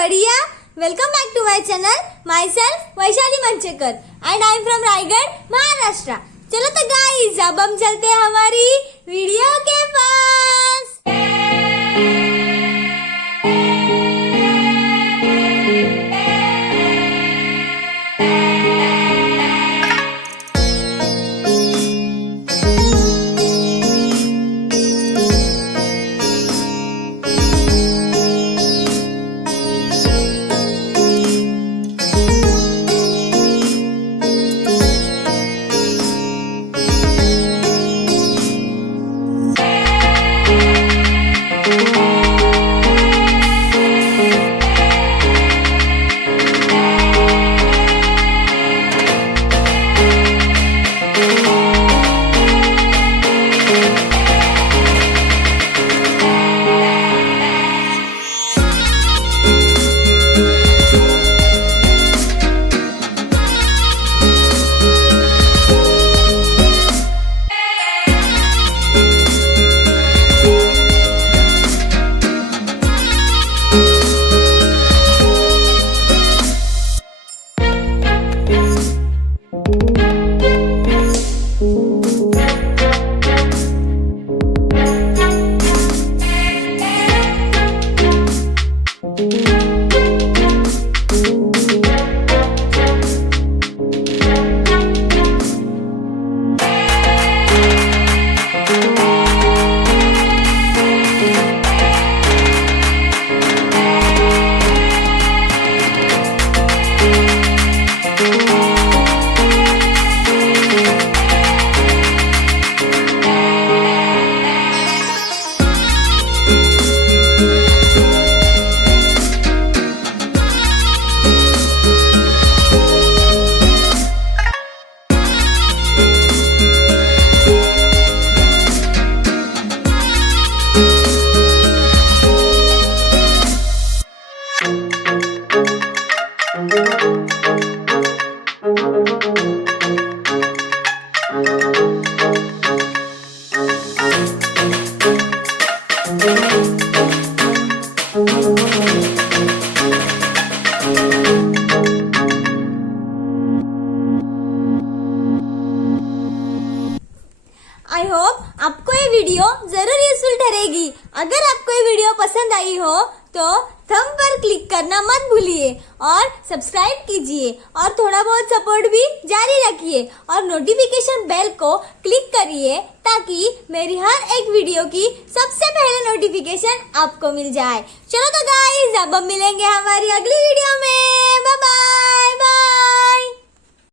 बढ़िया। Welcome back to my channel. Myself Vaishali Manchekar and I am from Raigad, Maharashtra. चलो तो guys, अब हम चलते हैं हमारी वीडियो के पास। आई होप आपको ये वीडियो जरूर यूजफुल ठहरेगी। अगर आपको ये वीडियो पसंद आई हो तो थंब पर क्लिक करना मत भूलिए और सब्सक्राइब कीजिए और थोड़ा बहुत सपोर्ट भी जारी रखिए और नोटिफिकेशन बेल को क्लिक करिए ताकि मेरी हर एक वीडियो की सबसे पहले नोटिफिकेशन आपको मिल जाए। चलो तो गाइस, अब हम मिलेंगे हमारी अगली वीडियो में। Bye bye.